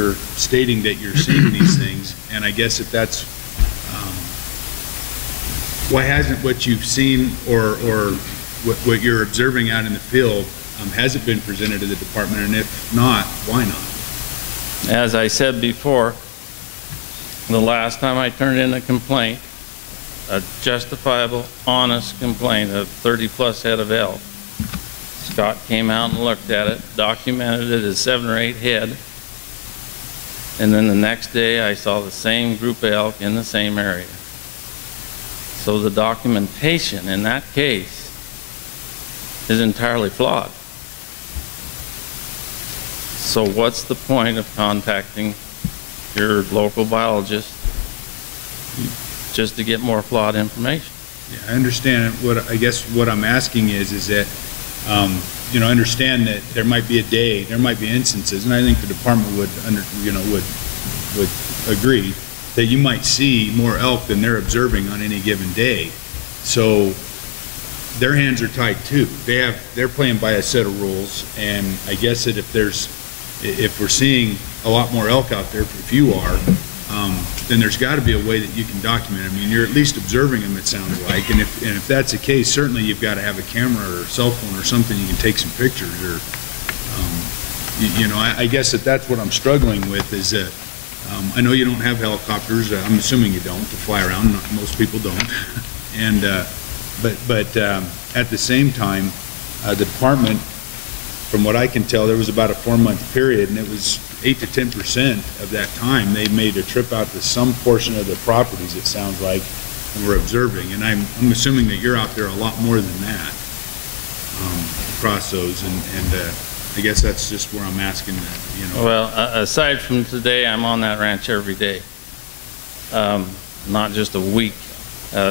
you're stating that you're seeing these things, and I guess if that's, why hasn't what you've seen or what you're observing out in the field, has it been presented to the department, and if not, why not? As I said before, the last time I turned in a complaint, a justifiable, honest complaint of 30-plus head of elk, Scott came out and looked at it, documented it as 7 or 8 head, and then the next day I saw the same group of elk in the same area. So the documentation in that case is entirely flawed. So what's the point of contacting your local biologist just to get more flawed information? Yeah, I understand. I guess what I'm asking is that, you know, understand that there might be a day, there might be instances, and I think the department would agree that you might see more elk than they're observing on any given day. So their hands are tied too. They're playing by a set of rules, and I guess that if we're seeing a lot more elk out there, if you are, then there's got to be a way that you can document it. I mean, you're at least observing them, it sounds like, and if that's the case, certainly you've got to have a camera or a cell phone or something you can take some pictures, or you know, I guess that's what I'm struggling with is that I know you don't have helicopters. I'm assuming you don't, to fly around. Most people don't. And but at the same time, the department, from what I can tell, there was about a 4-month period, and it was 8 to 10% of that time they made a trip out to some portion of the properties, it sounds like, and were observing. And I'm assuming that you're out there a lot more than that across those, and I guess that's just where I'm asking that, you know. Well, aside from today, I'm on that ranch every day, not just a week.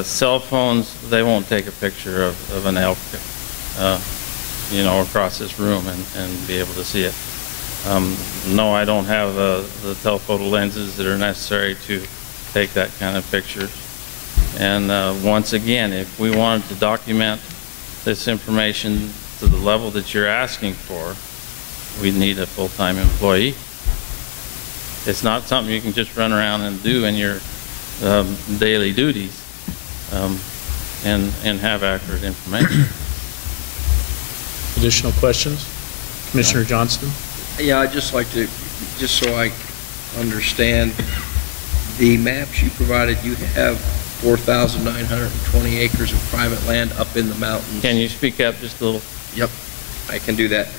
Cell phones, they won't take a picture of an elk, you know, across this room and be able to see it. No, I don't have the telephoto lenses that are necessary to take that kind of pictures. And once again, if we wanted to document this information to the level that you're asking for, we need a full-time employee. It's not something you can just run around and do in your daily duties and have accurate information. Additional questions? Commissioner Johnston? Yeah, I'd just like to, just so I understand, the maps you provided, you have 4,920 acres of private land up in the mountains. Can you speak up just a little? Yep, I can do that.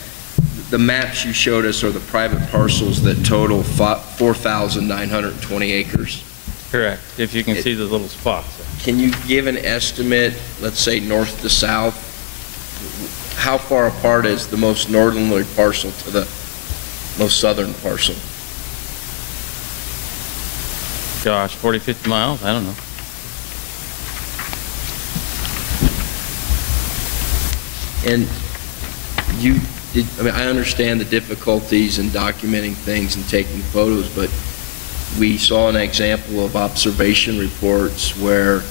The maps you showed us are the private parcels that total 4,920 acres. Correct, if you can see the little spots. Can you give an estimate, let's say north to south, how far apart is the most northerly parcel to the most southern parcel? Gosh, 40, 50 miles, I don't know. And I mean, I understand the difficulties in documenting things and taking photos, but we saw an example of observation reports where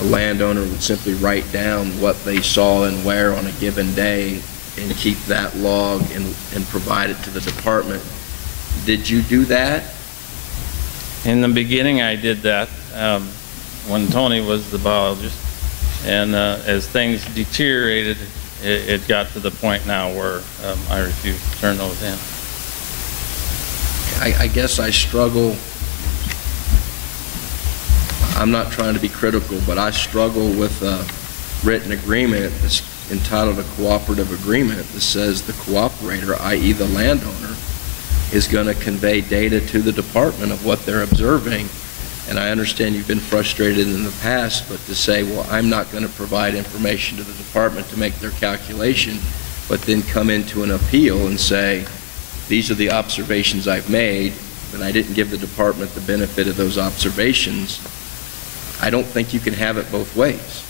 a landowner would simply write down what they saw and where on a given day and keep that log and provide it to the department. Did you do that? In the beginning, I did that when Tony was the biologist, and as things deteriorated, it got to the point now where I refuse to turn those in. I guess I struggle. I'm not trying to be critical, but I struggle with a written agreement that's entitled a cooperative agreement that says the cooperator, i.e. the landowner, is going to convey data to the department of what they're observing. And I understand you've been frustrated in the past, but to say, well, I'm not going to provide information to the department to make their calculation, but then come into an appeal and say, these are the observations I've made, and I didn't give the department the benefit of those observations, I don't think you can have it both ways.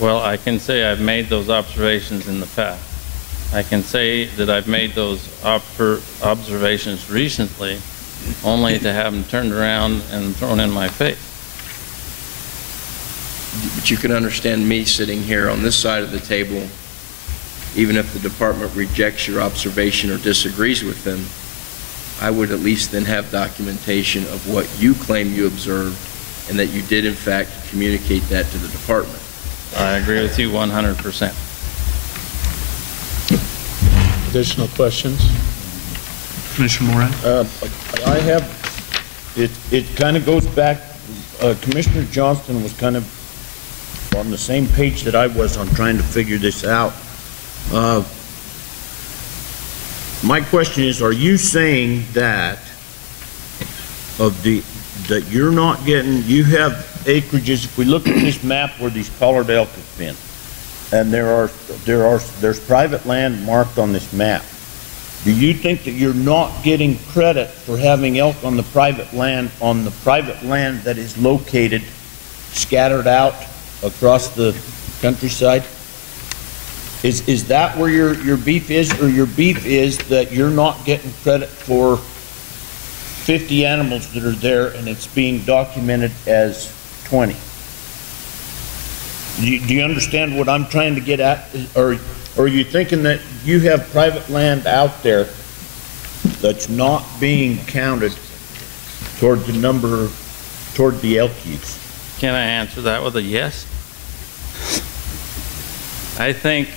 Well, I can say I've made those observations in the past. I can say that I've made those observations recently, only to have them turned around and thrown in my face. But you can understand me sitting here on this side of the table, even if the department rejects your observation or disagrees with them, I would at least then have documentation of what you claim you observed and that you did in fact communicate that to the department. I agree with you 100%. Additional questions? Commissioner Moran? I have, it kind of goes back, Commissioner Johnston was kind of on the same page that I was on trying to figure this out. My question is, are you saying that that you're not getting, you have acreages, if we look at this map where these collared elk have been, and there's private land marked on this map, do you think that you're not getting credit for having elk on the private land that is located scattered out across the countryside? Is that where your beef is, or your beef is that you're not getting credit for 50 animals that are there and it's being documented as 20? Do you understand what I'm trying to get at? Or are you thinking that you have private land out there that's not being counted toward the number, toward the elk use? Can I answer that with a yes? I think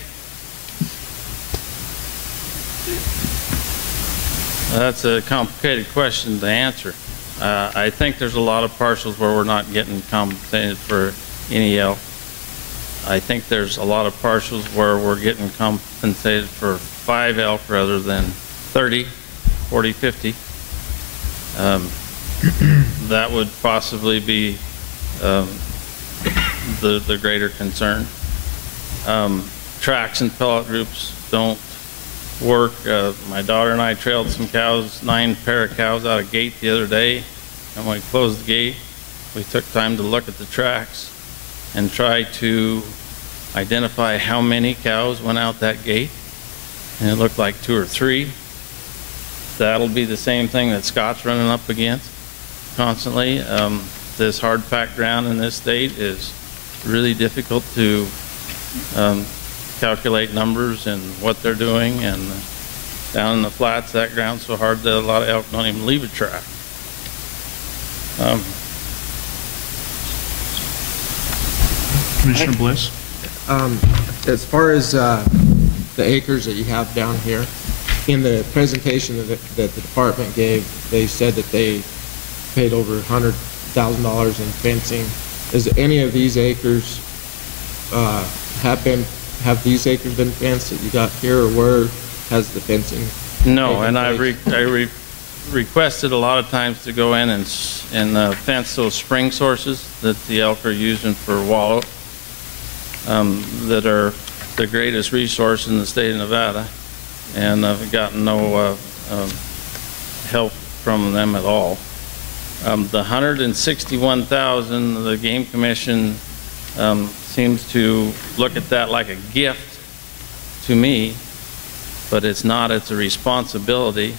that's a complicated question to answer. I think there's a lot of parcels where we're not getting compensated for any elk. I think there's a lot of parcels where we're getting compensated for 5 elk rather than 30, 40, 50. That would possibly be the greater concern. Tracks and pellet groups don't work. My daughter and I trailed some cows, 9 pair of cows out of gate the other day, and when we closed the gate, we took time to look at the tracks and try to identify how many cows went out that gate, and it looked like 2 or 3. That'll be the same thing that Scott's running up against constantly. This hard packed ground in this state is really difficult to calculate numbers and what they're doing, and down in the flats that ground's so hard that a lot of elk don't even leave a track. Commissioner Bliss? As far as the acres that you have down here, in the presentation that the department gave, they said that they paid over $100,000 in fencing. Is any of these acres have these acres been fenced that you got here, or where has the fencing? No, and I requested a lot of times to go in and fence those spring sources that the elk are using for wallow, that are the greatest resource in the state of Nevada, and I've gotten no help from them at all. The 161,000, the Game Commission seems to look at that like a gift to me, but it's not. It's a responsibility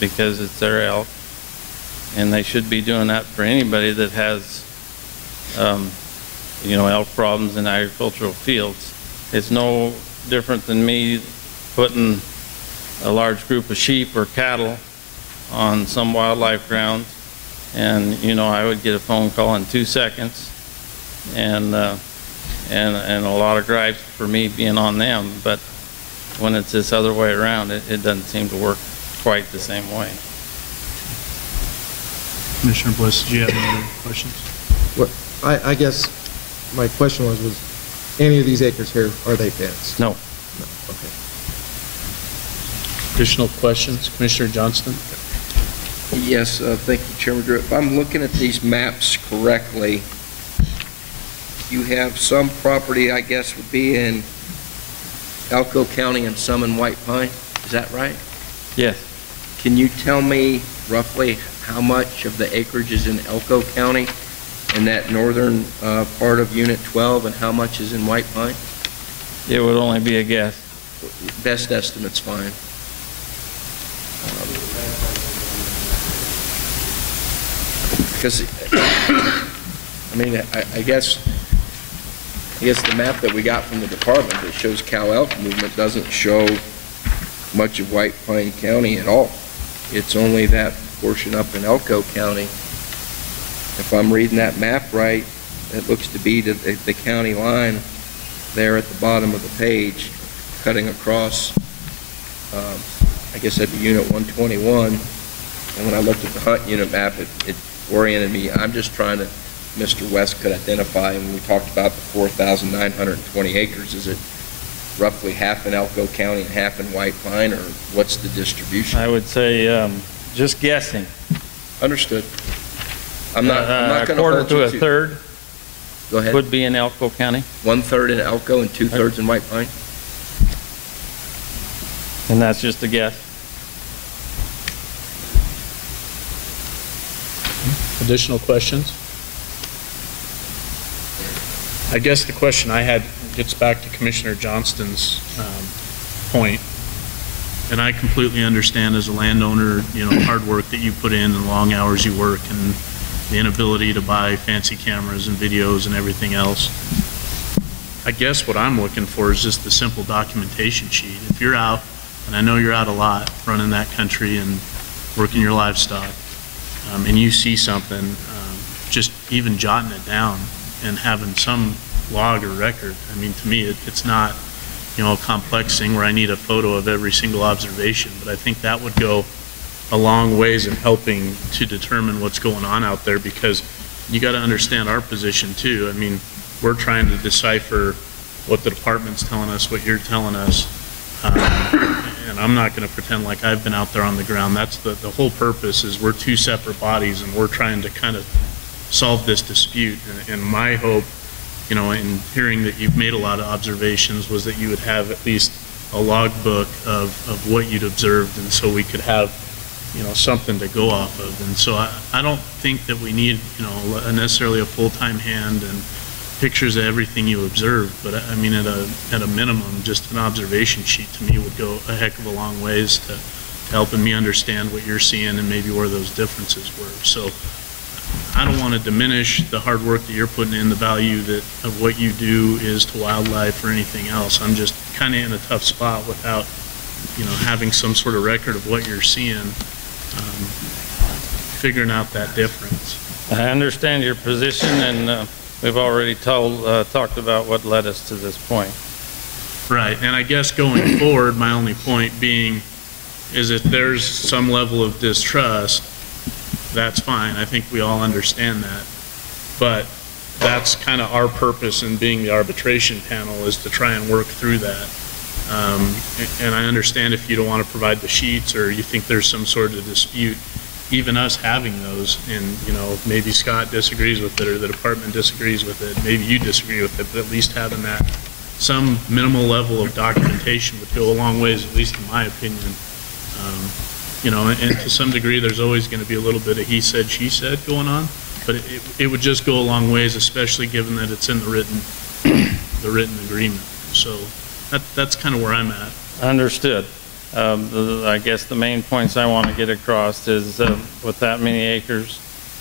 because it's their elk, and they should be doing that for anybody that has elk problems in agricultural fields. It's no different than me putting a large group of sheep or cattle on some wildlife grounds, and I would get a phone call in 2 seconds, and a lot of gripes for me being on them. But when it's this other way around, it doesn't seem to work quite the same way. Commissioner Bliss, do you have any other questions? What I guess my question was any of these acres here, are they fenced? No. No. Okay. Additional questions? Commissioner Johnston? Yes, thank you, Chairman Drew. If I'm looking at these maps correctly, you have some property, I guess, would be in Elko County and some in White Pine. Is that right? Yes. Can you tell me roughly how much of the acreage is in Elko County in that northern part of Unit 12, and how much is in White Pine? It would only be a guess. Best estimate's fine. Because, I guess the map that we got from the department that shows cow elk movement doesn't show much of White Pine County at all. it's only that portion up in Elko County. If I'm reading that map right, it looks to be the county line there at the bottom of the page, cutting across, I guess that'd be Unit 121. And when I looked at the Hunt unit map, it oriented me. I'm just trying to, Mr. West could identify, when we talked about the 4,920 acres, is it roughly half in Elko County and half in White Pine, or what's the distribution? I would say, just guessing. Understood. I'm not A going to quarter hold to you a third Go ahead. would be in Elko County, 1/3 in Elko and 2/3 in White Pine? and that's just a guess. Additional questions? I guess the question I had gets back to Commissioner Johnston's point, and I completely understand as a landowner, you know, hard work that you put in and long hours you work and the inability to buy fancy cameras and videos and everything else. I guess what I'm looking for is just the simple documentation sheet. If you're out, and I know you're out a lot running that country and working your livestock, and you see something, just even jotting it down and having some log or record. I mean, to me, it's not, you know, a complex thing where I need a photo of every single observation, but I think that would go a long ways in helping to determine what's going on out there, because you got to understand our position too. I mean, we're trying to decipher what the department's telling us, what you're telling us, and I'm not going to pretend like I've been out there on the ground. That's the whole purpose, is we're two separate bodies and we're trying to kind of solve this dispute. And my hope, you know, in hearing that you've made a lot of observations, was that you would have at least a logbook of what you'd observed, and so we could have, you know, something to go off of. And so I don't think that we need, you know, necessarily a full-time hand and pictures of everything you observed, but I mean, at a minimum, just an observation sheet to me would go a heck of a long ways to helping me understand what you're seeing and maybe where those differences were. So I don't want to diminish the hard work that you're putting in, the value that of what you do is to wildlife or anything else. I'm just kind of in a tough spot without, you know, having some sort of record of what you're seeing, figuring out that difference. I understand your position, and we've already talked about what led us to this point. Right, and I guess going forward, my only point being is if there's some level of distrust, that's fine. I think we all understand that. But that's kind of our purpose in being the arbitration panel, is to try and work through that. And I understand if you don't want to provide the sheets, or you think there's some sort of dispute, even us having those, and, you know, maybe Scott disagrees with it or the department disagrees with it, maybe you disagree with it, but at least having that some minimal level of documentation would go a long ways, at least in my opinion. You know, and to some degree, there's always going to be a little bit of he said, she said going on, but it would just go a long ways, especially given that it's in the written agreement. So that's kind of where I'm at. Understood. I guess the main points I want to get across is with that many acres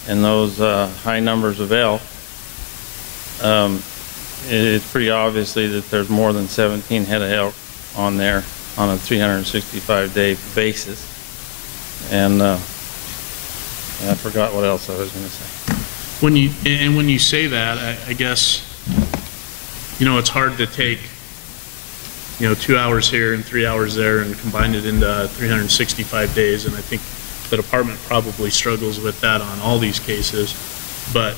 and those high numbers of elk, it's pretty obviously that there's more than 17 head of elk on there on a 365-day basis. And I forgot what else I was going to say. When you say that, I guess, you know, it's hard to take, you know, 2 hours here and 3 hours there and combine it into 365 days, and I think the department probably struggles with that on all these cases. But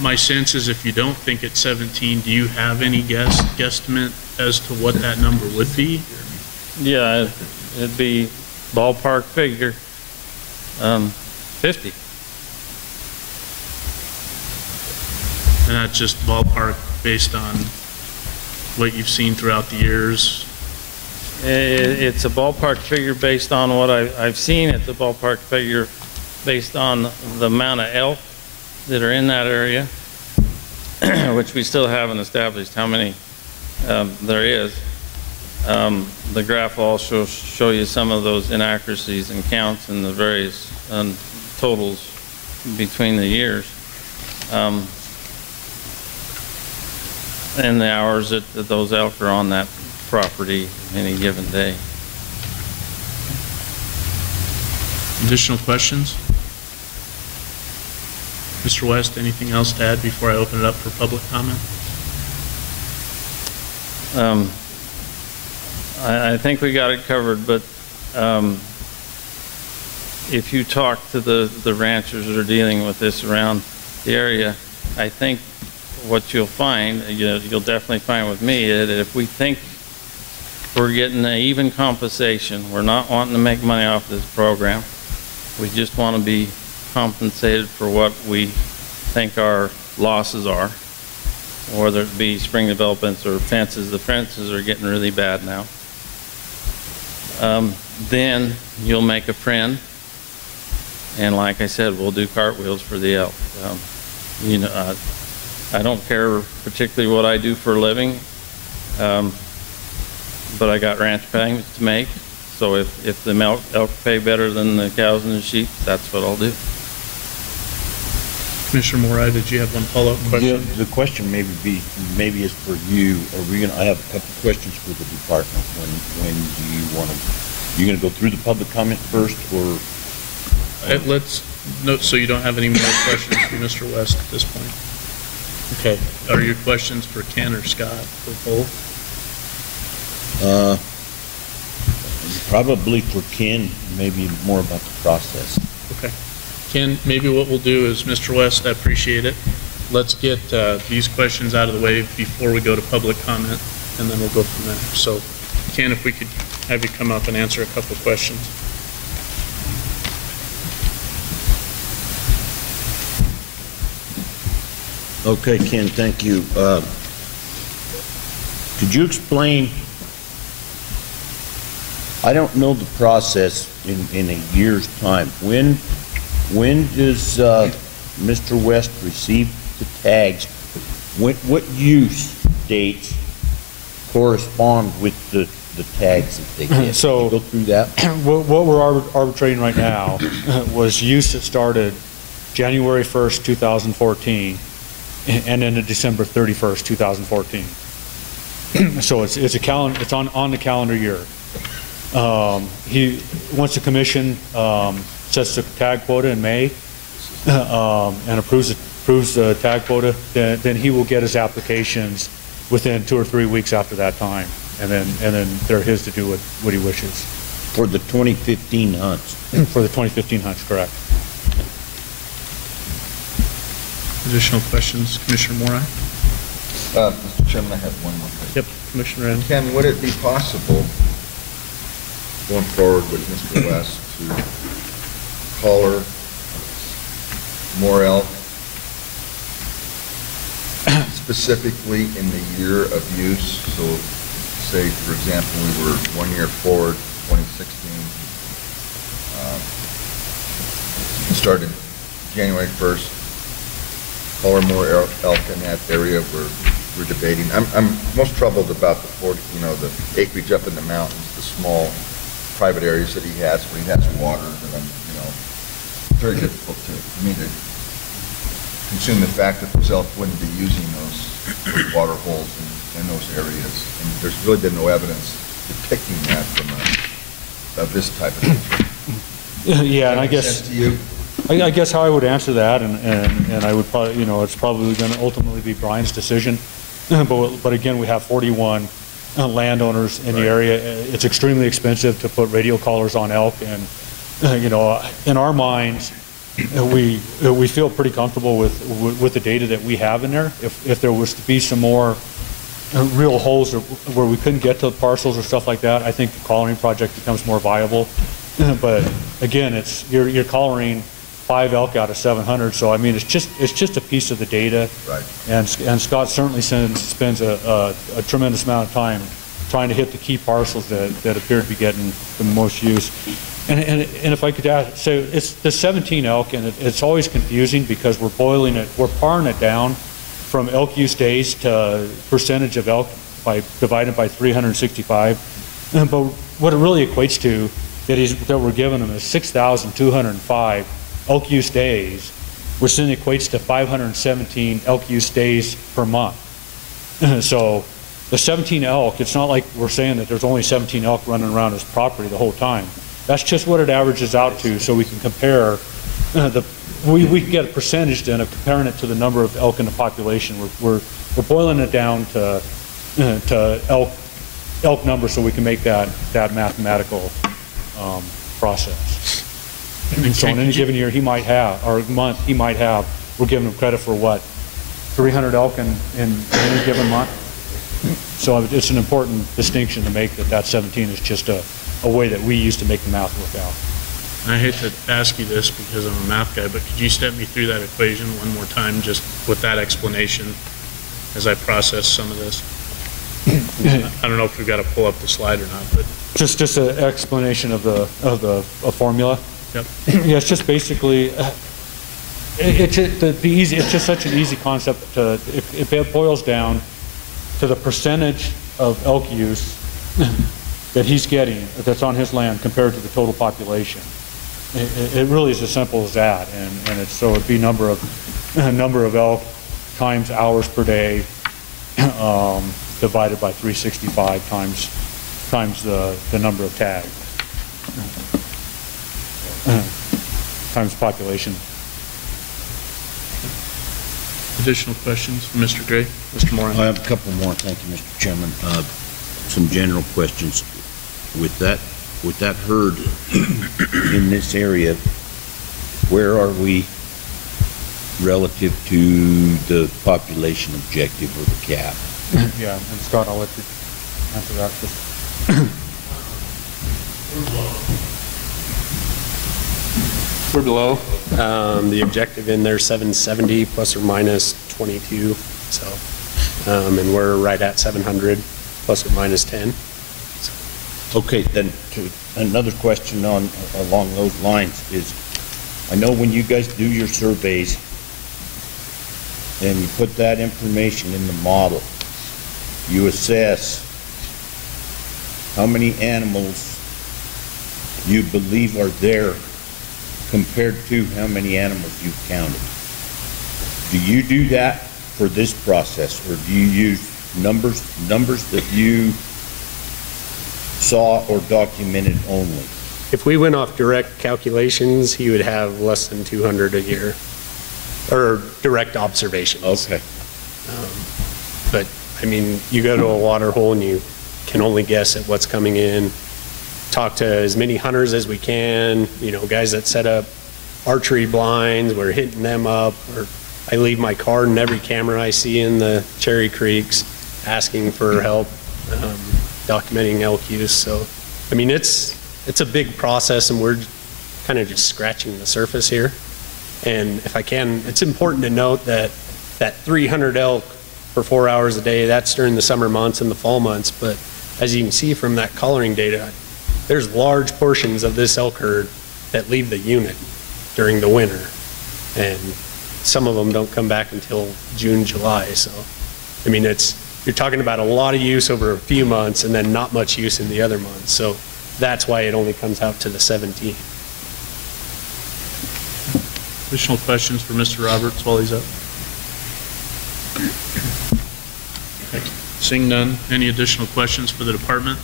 my sense is, if you don't think it's 17, do you have any guesstimate as to what that number would be? Yeah, it'd be ballpark figure 50. And that's just ballpark based on what you've seen throughout the years? It's a ballpark figure based on what I've seen. It's a ballpark figure based on the amount of elk that are in that area, which we still haven't established how many there is. The graph will also show you some of those inaccuracies and counts and the various totals between the years. And the hours that those elk are on that property any given day. Additional questions? Mr. West, anything else to add before I open it up for public comment? I think we got it covered, but if you talk to the ranchers that are dealing with this around the area, I think what you'll find, you'll definitely find with me, that if we think we're getting an even compensation, we're not wanting to make money off this program, we just want to be compensated for what we think our losses are, whether it be spring developments or fences. The fences are getting really bad now. Then you'll make a friend, and like I said, we'll do cartwheels for the elk. I don't care particularly what I do for a living, but I got ranch payments to make. So if the elk pay better than the cows and the sheep, that's what I'll do. Commissioner Morai, did you have one follow-up question? Yeah, the question maybe is for you. I have a couple of questions for the department. When do you want to? You going to go through the public comment first, or? Let's note so you don't have any more questions for Mr. West at this point. Okay. Are your questions for Ken or Scott or both? Probably for Ken, maybe more about the process. Okay. Ken, maybe what we'll do is, Mr. West, I appreciate it. Let's get these questions out of the way before we go to public comment, and then we'll go from there. So, Ken, if we could have you come up and answer a couple of questions. Okay, Ken, thank you. Could you explain, I don't know the process in a year's time. When does Mr. West receive the tags? What use dates correspond with the tags that they get? So, go through that. What we're arbitrating right now was use that started January 1st, 2014, and ended December 31st, 2014. So it's on the calendar year. Once the commission sets the tag quota in May and approves the tag quota, then he will get his applications within 2 or 3 weeks after that time, and then they're his to do what he wishes. For the 2015 hunts. For the 2015 hunts, correct. Additional questions, Commissioner Morai? Mr. Chairman, I have one more thing. Yep, Commissioner N. Ken, would it be possible, going forward with Mr. West, to collar more elk specifically in the year of use? So, say, for example, we were 1 year forward, 2016, started January 1st, collar more elk in that area we're debating. I'm most troubled about the acreage up in the mountains, the small private areas that he has where he has water that very difficult for me to consume the fact that those elk wouldn't be using those water holes in those areas. And there's really been no evidence depicting that from this type of thing. Yeah, and I guess sense to you? I guess how I would answer that, and I would probably, it's probably going to ultimately be Brian's decision. But again, we have 41 landowners in the area. It's extremely expensive to put radial collars on elk, and in our minds, we feel pretty comfortable with the data that we have in there. If there was to be some more real holes where we couldn't get to the parcels or stuff like that, I think the collaring project becomes more viable. But again, you're collaring 5 elk out of 700, so I mean it's just a piece of the data. Right. And Scott certainly spends a tremendous amount of time trying to hit the key parcels that appear to be getting the most use. And if I could add, so it's the 17 elk, and it's always confusing because we're paring it down from elk use days to percentage of elk divided by 365. But what it really equates to that we're giving them is 6,205 elk use days, which then equates to 517 elk use days per month. So the 17 elk, it's not like we're saying that there's only 17 elk running around his property the whole time. That's just what it averages out to, so we can compare we can get a percentage then of comparing it to the number of elk in the population. We're boiling it down to elk numbers so we can make that mathematical process. So in any given year he might have, or month he might have, we're giving him credit for what, 300 elk in any given month? So it's an important distinction to make that 17 is just a way that we use to make the math work out. I hate to ask you this because I'm a math guy, but could you step me through that equation one more time, just with that explanation as I process some of this? I don't know if we've got to pull up the slide or not, but just an explanation of the formula. Yep. Yeah, it's just basically it's just such an easy concept it boils down to the percentage of elk use that he's getting that's on his land compared to the total population. It really is as simple as that, and it's so it'd be number of elk times hours per day divided by 365 times the number of tags times population. additional questions from Mr. Gray? Mr. Moran? I have a couple more. Thank you, Mr. Chairman. Some general questions. With that herd in this area, where are we relative to the population objective or the cap? Yeah, and Scott, I'll let you answer that. We're below. The objective in there 770 plus or minus 22. So, and we're right at 700 plus or minus 10. So. Okay, then another question along those lines is, I know when you guys do your surveys and you put that information in the model, you assess how many animals you believe are there compared to how many animals you've counted. Do you do that for this process, or do you use numbers that you saw or documented only? If we went off direct calculations, he would have less than 200 a year, or direct observations. Okay. But I mean, you go to a water hole and you can only guess at what's coming in. Talk to as many hunters as we can, you know, guys that set up archery blinds, we're hitting them up, or I leave my card in every camera I see in the Cherry Creeks asking for help documenting elk use. So, I mean, it's a big process and we're kind of just scratching the surface here. And if I can, it's important to note that 300 elk for 4 hours a day, that's during the summer months and the fall months. But as you can see from that coloring data, there's large portions of this elk herd that leave the unit during the winter. And some of them don't come back until June, July. So, I mean, you're talking about a lot of use over a few months and then not much use in the other months. So that's why it only comes out to the 17. Additional questions for Mr. Roberts while he's up? Okay. Seeing none, any additional questions for the department?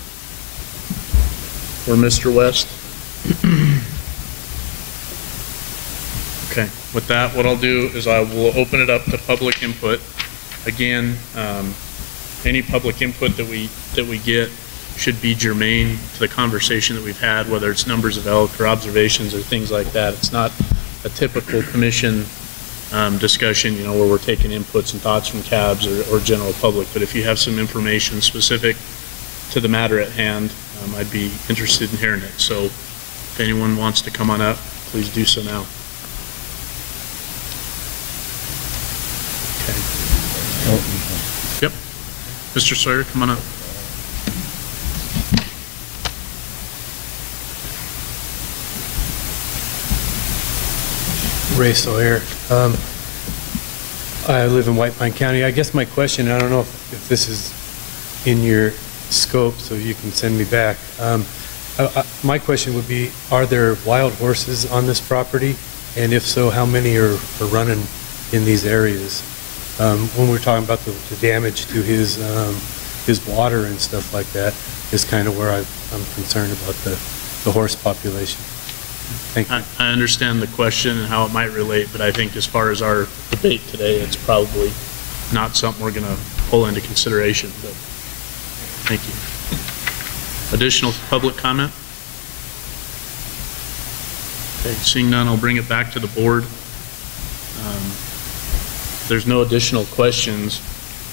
Or Mr. West? Okay, with that, what I'll do is I will open it up to public input. Again, any public input that we get should be germane to the conversation that we've had, whether it's numbers of elk or observations or things like that. It's not a typical commission discussion, you know, where we're taking inputs and thoughts from cabs or general public. But if you have some information specific to the matter at hand, I'd be interested in hearing it. So if anyone wants to come on up, please do so now. Okay. Yep. Mr. Sawyer, come on up. Ray Sawyer. I live in White Pine County. I guess my question, I don't know if this is in your scope, so you can send me back. My question would be, are there wild horses on this property? And if so, how many are running in these areas? When we're talking about the damage to his water and stuff like that, is kind of where I'm concerned about the the horse population. Thank you. I understand the question and how it might relate, but I think as far as our debate today, it's probably not something we're going to pull into consideration, but thank you. Additional public comment? Okay, seeing none, I'll bring it back to the board. There's no additional questions.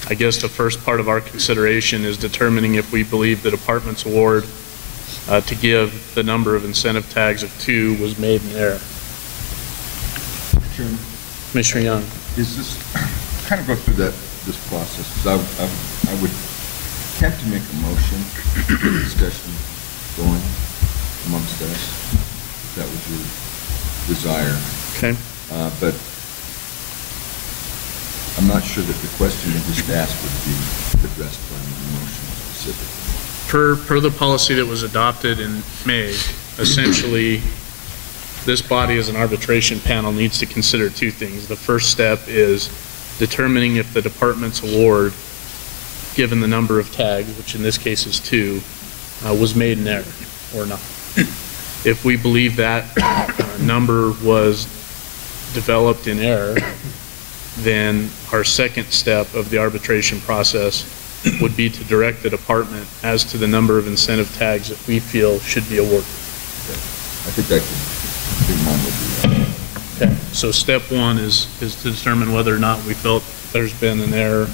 I guess the first part of our consideration is determining if we believe the department's award to give the number of incentive tags of 2 was made in error. Chairman, Commissioner Young. is this, kind of go through this process, because I would attempt to make a motion, to get a discussion going amongst us, if that was your desire. Okay. But I'm not sure that the question you just asked would be addressed by my motion specifically. Per the policy that was adopted in May, essentially, this body as an arbitration panel needs to consider 2 things. The first step is determining if the department's award, given the number of tags, which in this case is 2, was made in error or not. If we believe that number was developed in error, then our second step of the arbitration process would be to direct the department as to the number of incentive tags that we feel should be awarded. I think mine would be that. Okay. So step 1 is to determine whether or not we felt there's been an error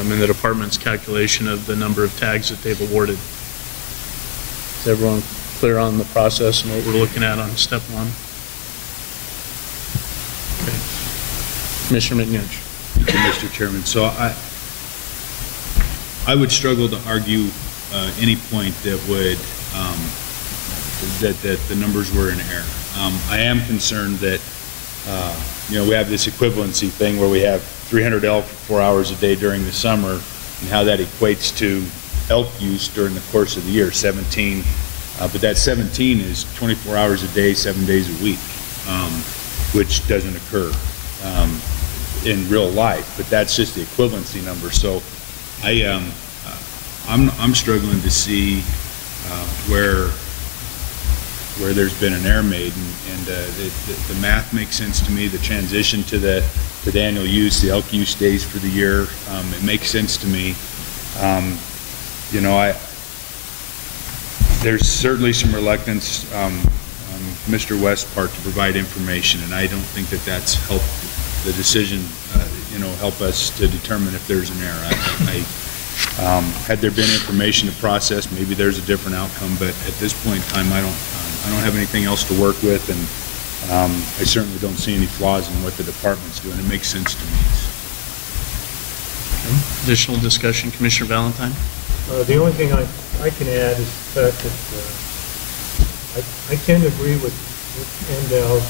in the department's calculation of the number of tags that they've awarded. Is everyone clear on the process and what we're looking at on step 1? Okay. Commissioner McNinch. Mr. Chairman, so I would struggle to argue any point that would that the numbers were in error. I am concerned that we have this equivalency thing where we have 300 elk for 4 hours a day during the summer, and how that equates to elk use during the course of the year, 17. But that 17 is 24 hours a day, 7 days a week, which doesn't occur in real life. But that's just the equivalency number. So I'm struggling to see where there's been an error made, and the math makes sense to me. The transition to the annual use, the elk use days for the year, it makes sense to me. There's certainly some reluctance on Mr. West's part to provide information, and I don't think that that's helped the decision, help us to determine if there's an error. Had there been information to process, maybe there's a different outcome, but at this point in time, I don't have anything else to work with, and I certainly don't see any flaws in what the department's doing. It makes sense to me. Okay. Additional discussion, Commissioner Valentine? The only thing I can add is the fact that I tend to agree with Endow's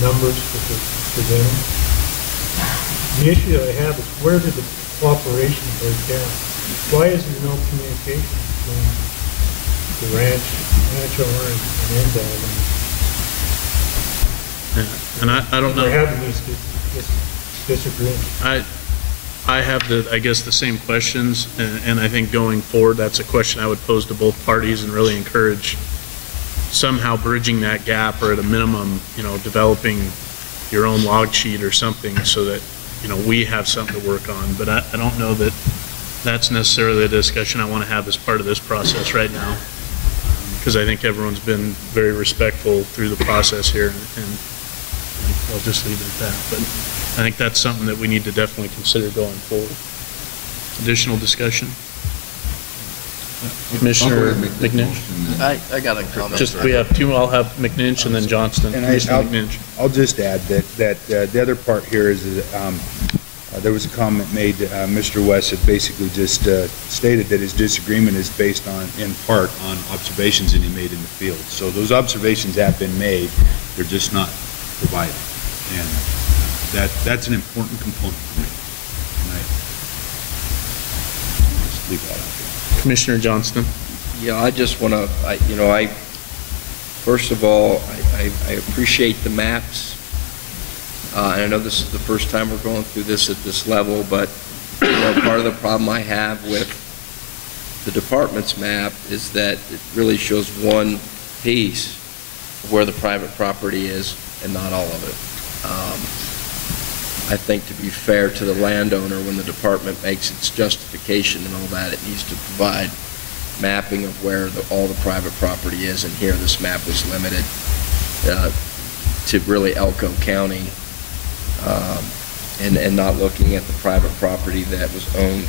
numbers that they're presenting. The issue that I have is, where did the cooperation break down? Why is there no communication between the ranch owner and Endow? And I don't know. They're having these disagreements. I have I guess the same questions, and I think going forward, that's a question I would pose to both parties and really encourage somehow bridging that gap, or at a minimum, developing your own log sheet or something so that, we have something to work on. But I don't know that that's necessarily a discussion I want to have as part of this process right now, because I think everyone's been very respectful through the process here, and I'll just leave it at that. But I think that's something that we need to definitely consider going forward. Additional discussion? Commissioner McNinch? I got a comment. We have 2, I'll have McNinch and then Johnston. And Commissioner McNinch. I'll just add that the other part here is that there was a comment made, Mr. West had basically just stated that his disagreement is based in part on observations that he made in the field. So those observations have been made, they're just not provided. And that's an important component for me. And I just leave that out there. Commissioner Johnston. Yeah, I just want to, first of all, I appreciate the maps. And I know this is the first time we're going through this at this level, but part of the problem I have with the department's map is that it really shows one piece of where the private property is and not all of it. I think to be fair to the landowner, when the department makes its justification and all that, it needs to provide mapping of where all the private property is, and here this map was limited to really Elko County, and not looking at the private property that was owned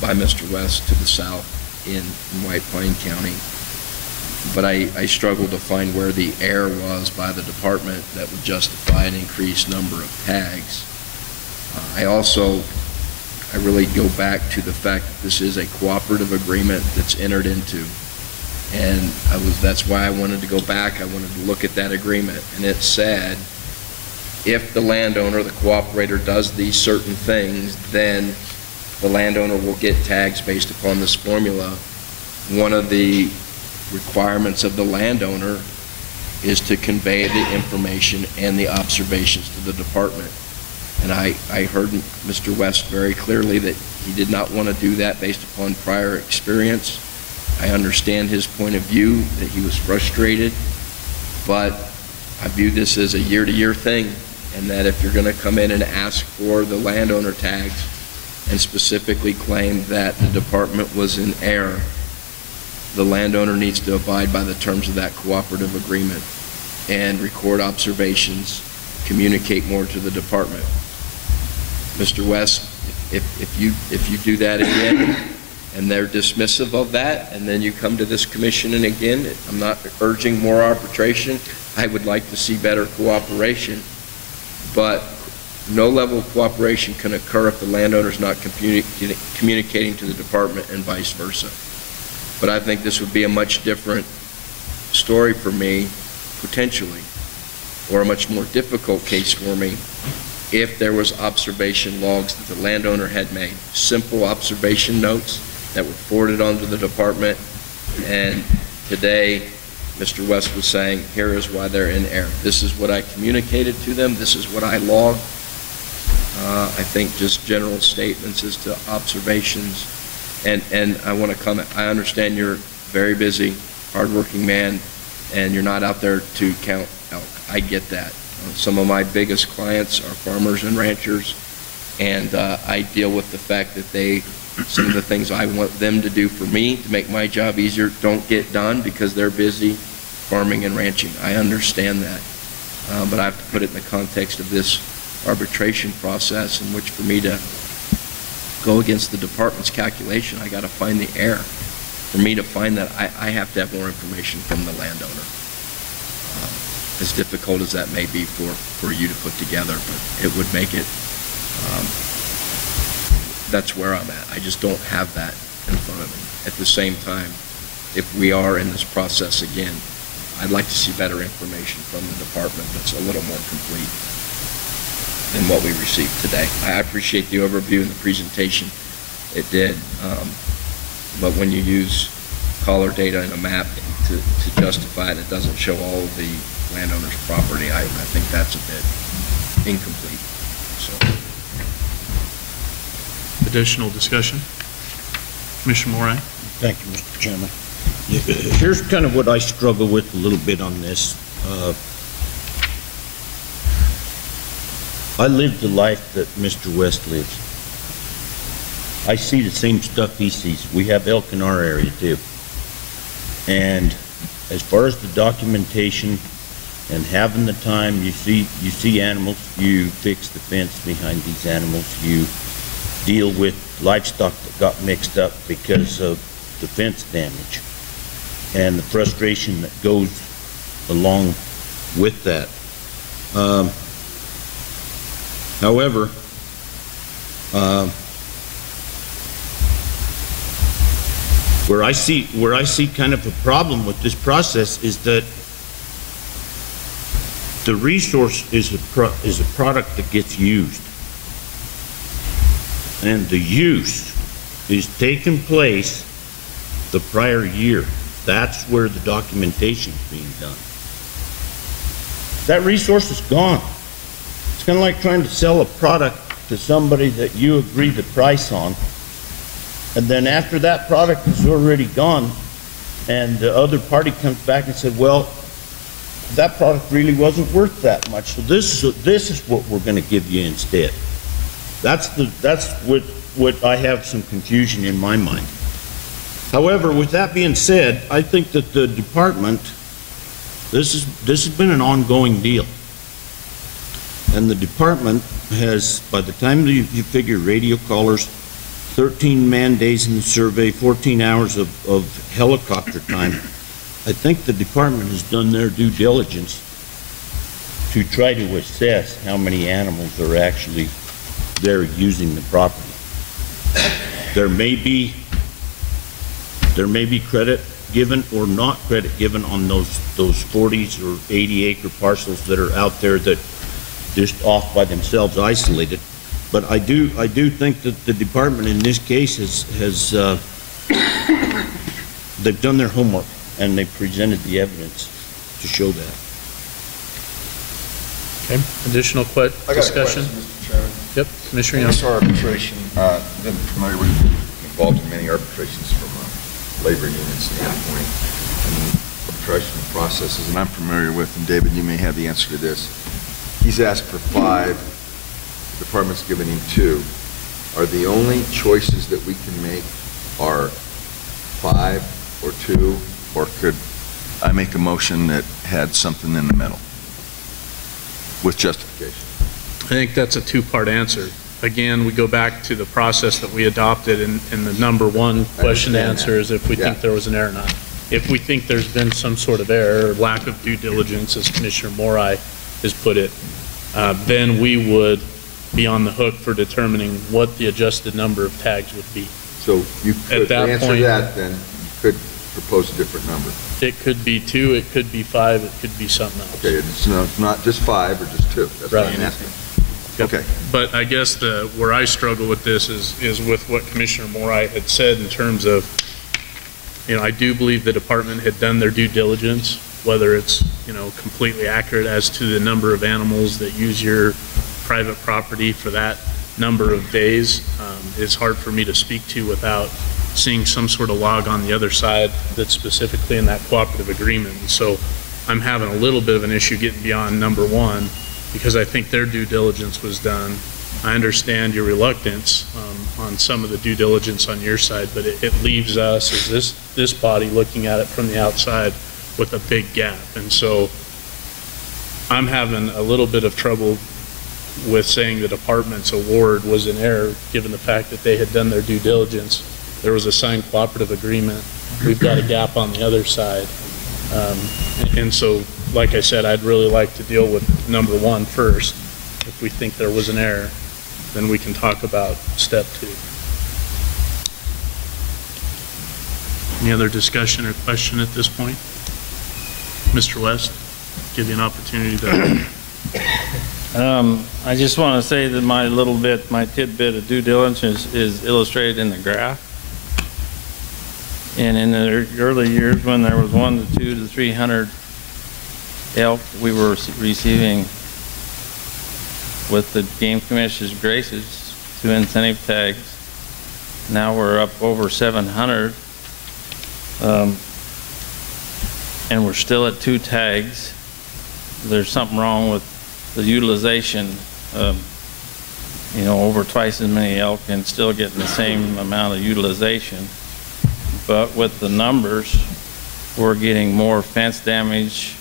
by Mr. West to the south in White Pine County. But I struggled to find where the error was by the department that would justify an increased number of tags. I really go back to the fact that this is a cooperative agreement that's entered into. And that's why I wanted to go back. I wanted to look at that agreement. And it said, if the landowner, the cooperator, does these certain things, then the landowner will get tags based upon this formula. One of the requirements of the landowner is to convey the information and the observations to the department. And I heard Mr. West very clearly that he did not want to do that based upon prior experience. I understand his point of view, that he was frustrated, but I view this as a year-to-year thing, and that if you're going to come in and ask for the landowner tags and specifically claim that the department was in error, the landowner needs to abide by the terms of that cooperative agreement and record observations, communicate more to the department. Mr. West, if you do that again and they're dismissive of that, and then you come to this commission and again, I'm not urging more arbitration. I would like to see better cooperation, but no level of cooperation can occur if the landowner's not communicating to the department and vice versa. But I think this would be a much different story for me, potentially, or a much more difficult case for me, if there was observation logs that the landowner had made, simple observation notes that were forwarded on to the department, and today Mr. West was saying, here is why they're in error. This is what I communicated to them, this is what I logged. I think just general statements as to observations. And I want to comment, I understand you're very busy, hardworking man, and you're not out there to count elk. I get that. Some of my biggest clients are farmers and ranchers, and I deal with the fact that some of the things I want them to do for me to make my job easier don't get done because they're busy farming and ranching. I understand that. But I have to put it in the context of this arbitration process, in which for me to go against the department's calculation, I got to find the error. For me to find that, I have to have more information from the landowner. As difficult as that may be for you to put together, but it would make it, that's where I'm at. I just don't have that in front of me. At the same time, if we are in this process again, I'd like to see better information from the department that's a little more complete than what we received today. I appreciate the overview and the presentation. It did. But when you use collar data in a map to justify it, it doesn't show all of the landowner's property. I think that's a bit incomplete. So, additional discussion? Commissioner Moran? Thank you, Mr. Chairman. Here's kind of what I struggle with a little bit on this. I live the life that Mr. West lives. I see the same stuff he sees. We have elk in our area too. And as far as the documentation and having the time, you see animals, you fix the fence behind these animals, you deal with livestock that got mixed up because of the fence damage and the frustration that goes along with that. However, where I see kind of a problem with this process is that the resource is a product that gets used, and the use is taking place the prior year. That's where the documentation is being done. That resource is gone. It's kind of like trying to sell a product to somebody that you agree the price on, And then after that product is already gone, and the other party comes back and said, well, that product really wasn't worth that much, so this is what we're gonna give you instead. That's what I have some confusion in my mind. However, with that being said, I think that the department, this has been an ongoing deal. And the department has, by the time you figure radio collars, 13 man days in the survey, 14 hours of helicopter time, I think the department has done their due diligence to try to assess how many animals are actually there using the property. There may be credit given or not credit given on those 40s or 80 acre parcels that are out there that just off by themselves, isolated. But I do think that the department in this case has they've done their homework and they've presented the evidence to show that. Okay, additional I got a discussion? question, Mr. Chairman. Yep, Commissioner Young. This arbitration, been familiar with, involved in many arbitrations from a labor union standpoint, and arbitration processes, and I'm familiar with, and David, you may have the answer to this. He's asked for 5, the department's given him 2. Are the only choices that we can make are 5 or 2, or could I make a motion that had something in the middle with justification? I think that's a two-part answer. Again, we go back to the process that we adopted, and the number one question to answer is if we think there was an error or not. If we think there's been some sort of error or lack of due diligence, as Commissioner Morai has put it, then we would be on the hook for determining what the adjusted number of tags would be. So you could At that answer point- that, then you could propose a different number. It could be 2, it could be 5, it could be something else. Okay, it's not just 5 or just 2. That's what Right. I'm asking. Yep. Okay. But I guess where I struggle with this is with what Commissioner Morai had said in terms of, I do believe the department had done their due diligence, whether it's, completely accurate as to the number of animals that use your private property for that number of days, is hard for me to speak to without seeing some sort of log on the other side that's specifically in that cooperative agreement. And so I'm having a little bit of an issue getting beyond number 1, because I think their due diligence was done. I understand your reluctance on some of the due diligence on your side, but it leaves us as this body looking at it from the outside with a big gap. And so I'm having a little bit of trouble with saying the department's award was in error, given the fact that they had done their due diligence. There was a signed cooperative agreement. We've got a gap on the other side. And so, like I said, I'd really like to deal with number 1 first. If we think there was an error, then we can talk about step 2. Any other discussion or question at this point? Mr. West, give you an opportunity to... I just want to say that my tidbit of due diligence is illustrated in the graph. And in the early years, when there was 1 to 2 to 300 elk, we were receiving, with the Game Commission's graces, 2 incentive tags. Now we're up over 700, and we're still at 2 tags. There's something wrong with the utilization. Over twice as many elk and still getting the same amount of utilization. But with the numbers, we're getting more fence damage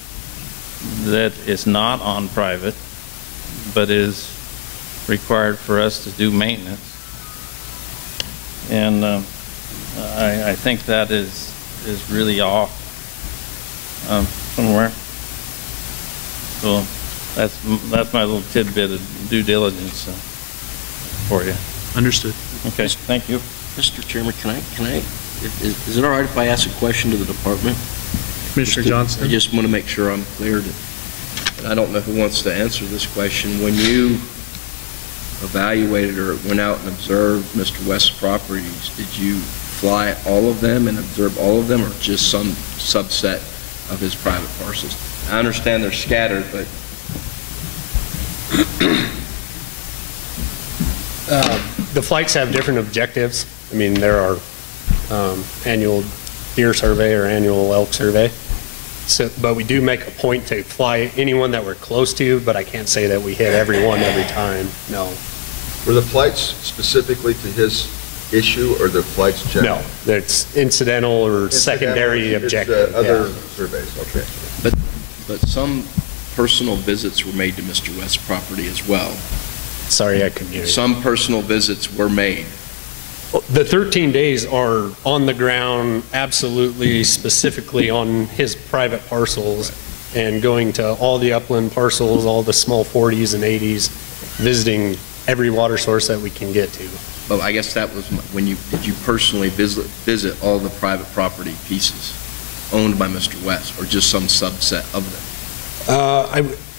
that is not on private, but is required for us to do maintenance. And I think that is really off somewhere. So that's my little tidbit of due diligence for you. Understood. Okay, thank you. Mr. Chairman, is it all right if I ask a question to the department? Commissioner Johnston? I just want to make sure I'm clear that, and I don't know who wants to answer this question. When you evaluated or went out and observed Mr. West's properties, did you fly all of them and observe all of them, or just some subset of his private parcels? I understand they're scattered, but... The flights have different objectives. I mean, there are annual deer survey or annual elk survey. So, but we do make a point to fly anyone that we're close to, but I can't say that we hit everyone every time, no. Were the flights specifically to his issue or the flights general? No, it's incidental or secondary It's, objective. other yeah. surveys, okay. But some personal visits were made to Mr. West's property as well. Sorry, I couldn't hear you. Some personal visits were made. The 13 days are on the ground, absolutely specifically on his private parcels, and going to all the upland parcels, all the small 40s and 80s, visiting every water source that we can get to. But I guess that was when did you personally visit all the private property pieces owned by Mr. West, or just some subset of them?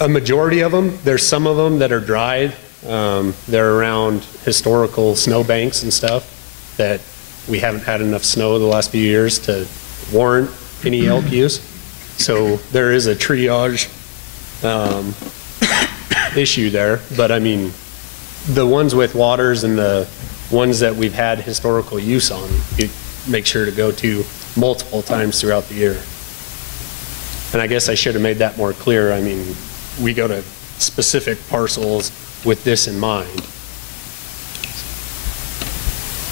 A majority of them. There's some of them that are dried. They're around historical snowbanks and stuff that we haven't had enough snow the last few years to warrant any elk use. So there is a triage issue there. But I mean, the ones with waters and the ones that we've had historical use on, you make sure to go to multiple times throughout the year. And I guess I should have made that more clear. I mean, we go to specific parcels with this in mind.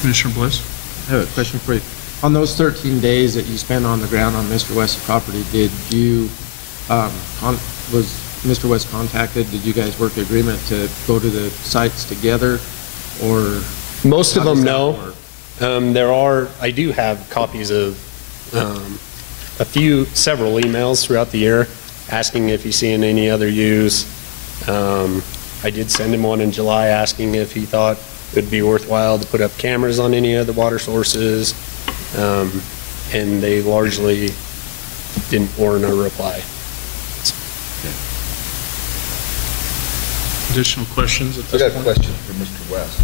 Commissioner Bliss? I have a question for you. On those 13 days that you spent on the ground on Mr. West's property, did you, was Mr. West contacted? Did you guys work an agreement to go to the sites together, or? Most of them, no. I do have copies of several emails throughout the year asking if he's seeing any other use. I did send him one in July asking if he thought it would be worthwhile to put up cameras on any of the water sources, and they largely didn't warrant a reply. Additional questions at I this got a point? question for Mr. West.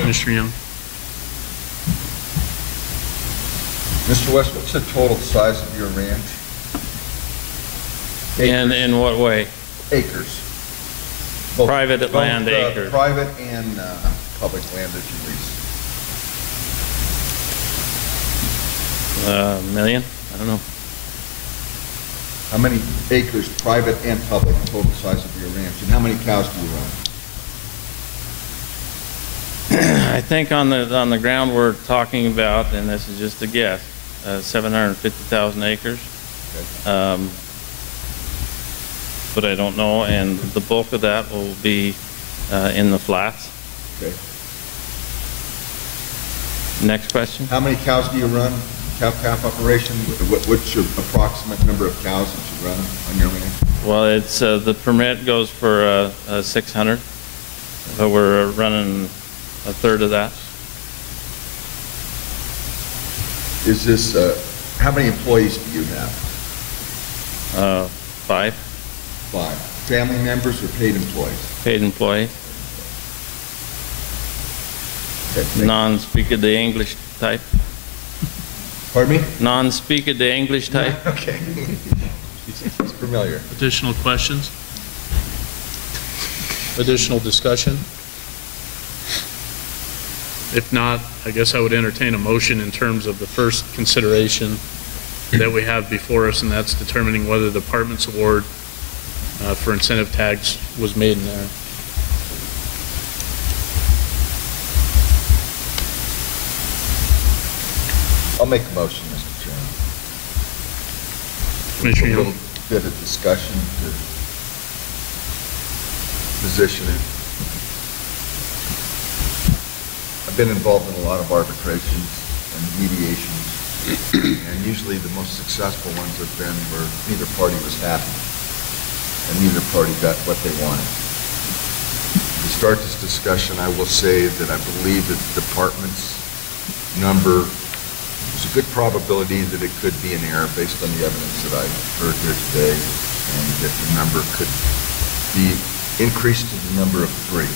Commissioner Young? Mr. West, what's the total size of your ranch? And in what way? Acres. Both- Private land both, acres. Private and public land that you lease. Million? I don't know. How many acres, private and public, total size of your ranch? And how many cows do you run? I think on the ground we're talking about, and this is just a guess, 750,000 acres. Okay. But I don't know, and the bulk of that will be in the flats. Okay. Next question? How many cows do you run? Cow-calf operation? What's your approximate number of cows that you run on your ranch? Well, it's the permit goes for 600, but we're running a third of that. Is this, how many employees do you have? 5 5. Family members or paid employees? paid employees, Okay. non-speaker the English type. Pardon me? Non-speaker the English type. Okay. It's familiar. Additional questions? Additional discussion? If not, I guess I would entertain a motion in terms of the first consideration that we have before us, and that's determining whether the department's award for incentive tags was made in there. I'll make a motion, Mr. Chairman. Commissioner A Young? little bit of discussion to position it. I've been involved in a lot of arbitrations and mediations, and usually the most successful ones have been where neither party was happy, and neither party got what they wanted. To start this discussion, I will say that I believe that the department's number, there's a good probability that it could be an error based on the evidence that I heard here today, and that the number could be increased to the number of 3.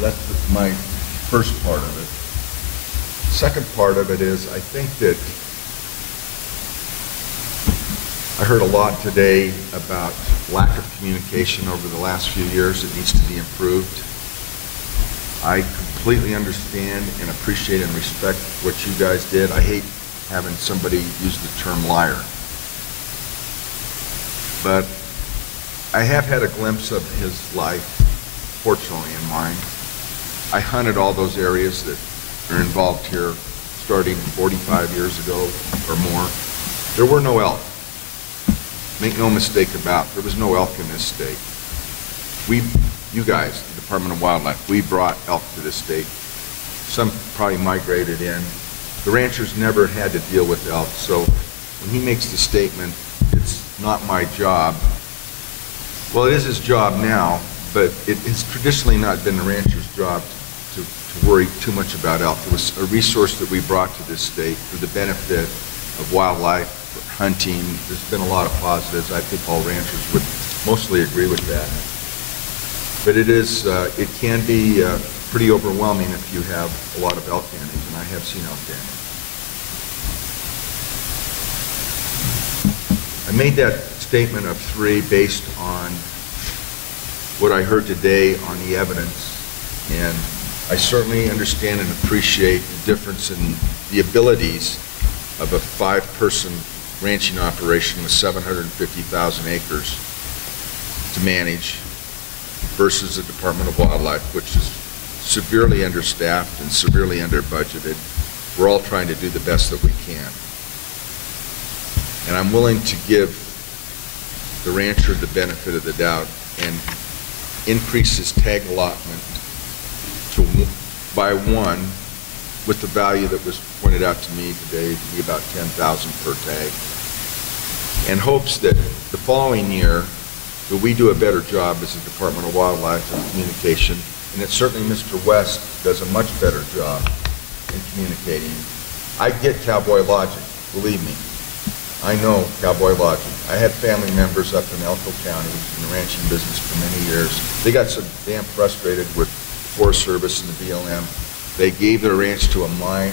That's my first part of it. Second part of it is, I think that I heard a lot today about lack of communication over the last few years that needs to be improved. I completely understand and appreciate and respect what you guys did. I hate having somebody use the term liar. But I have had a glimpse of his life, fortunately in mine. I hunted all those areas that are involved here starting 45 years ago or more. There were no elk. Make no mistake about it, there was no elk in this state. You guys, the Department of Wildlife, we brought elk to this state. Some probably migrated in. The ranchers never had to deal with elk, so when he makes the statement, it's not my job. Well, it is his job now, but it has traditionally not been the rancher's job to worry too much about elk. It was a resource that we brought to this state for the benefit of wildlife, for hunting. There's been a lot of positives. I think all ranchers would mostly agree with that. But it can be pretty overwhelming if you have a lot of elk damage, and I have seen elk damage. I made that statement of 3 based on what I heard today on the evidence, and I certainly understand and appreciate the difference in the abilities of a 5-person ranching operation with 750,000 acres to manage versus the Department of Wildlife, which is severely understaffed and severely under-budgeted. We're all trying to do the best that we can. And I'm willing to give the rancher the benefit of the doubt and increase his tag allotment by 1 with the value that was pointed out to me today to be about $10,000 per tag, in hopes that the following year that we do a better job as the Department of Wildlife in communication, and that certainly Mr. West does a much better job in communicating. I get cowboy logic, believe me. I know cowboy logic. I had family members up in Elko County in the ranching business for many years. They got so damn frustrated with the Forest Service and the BLM. They gave their ranch to a mine,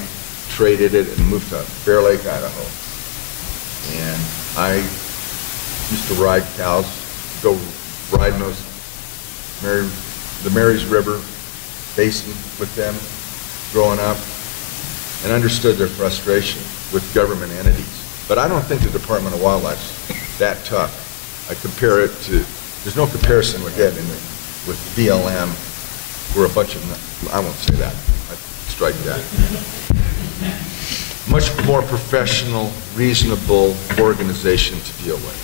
traded it, and moved to Bear Lake, Idaho. And I used to ride cows, go riding the Marys River basin with them growing up, and understood their frustration with government entities. But I don't think the Department of Wildlife's that tough. I compare it to, there's no comparison with that with BLM. We're a bunch of, I won't say that, I strike that. Much more professional, reasonable organization to deal with.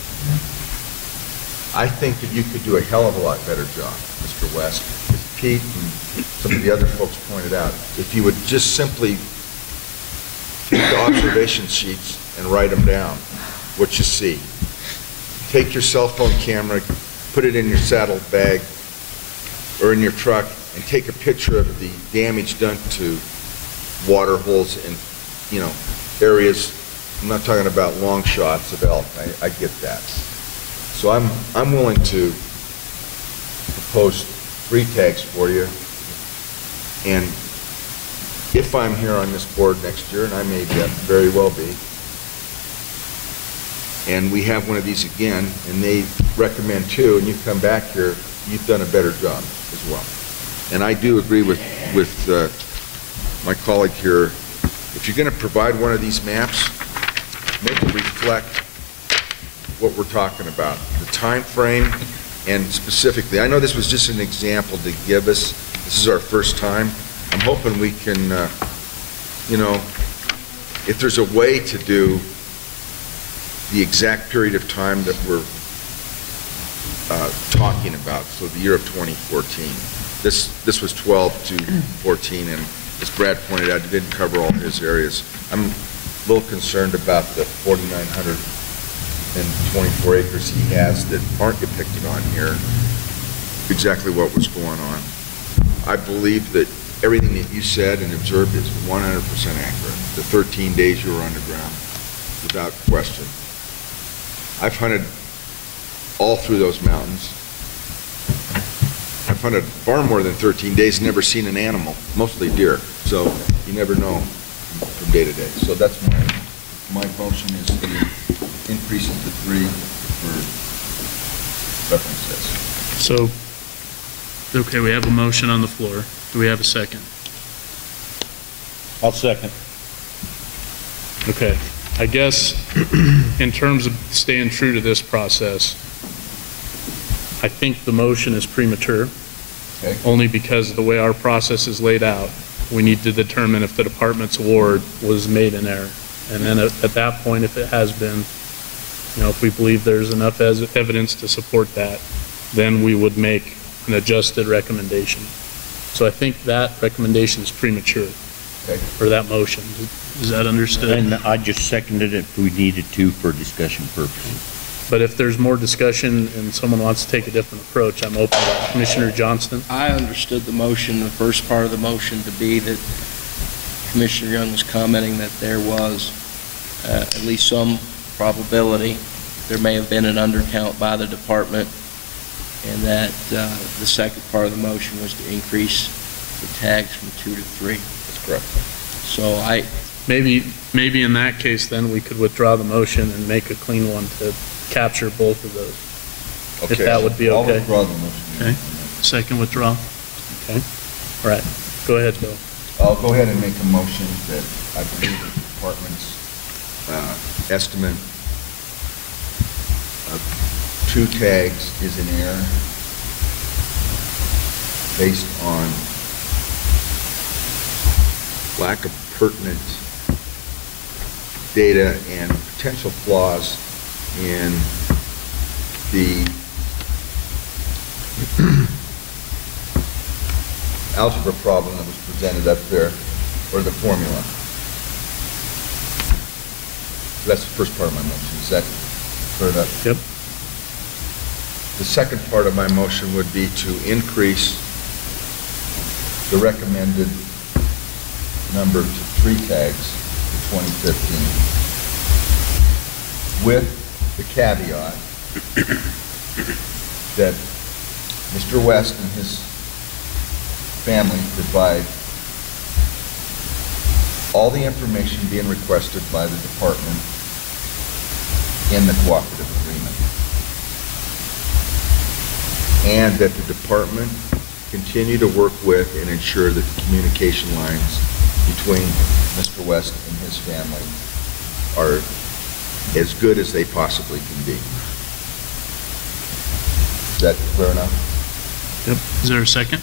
I think that you could do a hell of a lot better job, Mr. West, as Pete and some of the other folks pointed out, if you would just simply take the observation sheets and write them down, what you see. Take your cell phone camera, put it in your saddle bag or in your truck, and take a picture of the damage done to water holes and, areas. I'm not talking about long shots of elk. I get that. So I'm willing to propose 3 tags for you. And if I'm here on this board next year, and I may very well be, and we have one of these again, and they recommend 2, and you come back here, you've done a better job as well. And I do agree with my colleague here. If you're going to provide one of these maps, make it reflect what we're talking about, the time frame, and specifically, I know this was just an example to give us. This is our first time. I'm hoping we can, if there's a way to do the exact period of time that we're talking about, so the year of 2014. This was 12 to 14, and as Brad pointed out, it didn't cover all his areas. I'm a little concerned about the 4,924 acres he has that aren't depicted on here, exactly what was going on. I believe that everything that you said and observed is 100% accurate. The 13 days you were underground, without question. I've hunted all through those mountains. I've hunted far more than 13 days, never seen an animal, mostly deer. So you never know from day to day. So that's my motion is to increase it to 3 for references. So, okay, we have a motion on the floor. Do we have a second? I'll second. Okay. I guess in terms of staying true to this process, I think the motion is premature. Okay. Only because of the way our process is laid out, we need to determine if the department's award was made in error. And then at that point, if it has been, if we believe there's enough evidence to support that, then we would make an adjusted recommendation. So I think that recommendation is premature, Okay. or that motion. Is that understood? And I just seconded it if we needed to for discussion purposes. But if there's more discussion and someone wants to take a different approach, I'm open to that. Commissioner Johnston? I understood the motion, the first part of the motion to be that Commissioner Young was commenting that there was at least some probability there may have been an undercount by the department, and that the second part of the motion was to increase the tags from 2 to 3. That's correct. So Maybe in that case, then, we could withdraw the motion and make a clean one to capture both of those. Okay. If that would be okay. I'll withdraw the motion. Okay. Second withdrawal? Okay. All right. Go ahead, Bill. I'll go ahead and make a motion that I believe the department's estimate of 2 tags is in error based on lack of pertinent data and potential flaws in the algebra problem that was presented up there, or the formula. So that's the first part of my motion. Is that cleared up? Yep. The second part of my motion would be to increase the recommended number to 3 tags for 2015, with the caveat that Mr. West and his family provide all the information being requested by the department in the cooperative agreement, and that the department continue to work with and ensure that the communication lines between Mr. West and his family are as good as they possibly can be. Is that clear enough? Yep. Is there a second?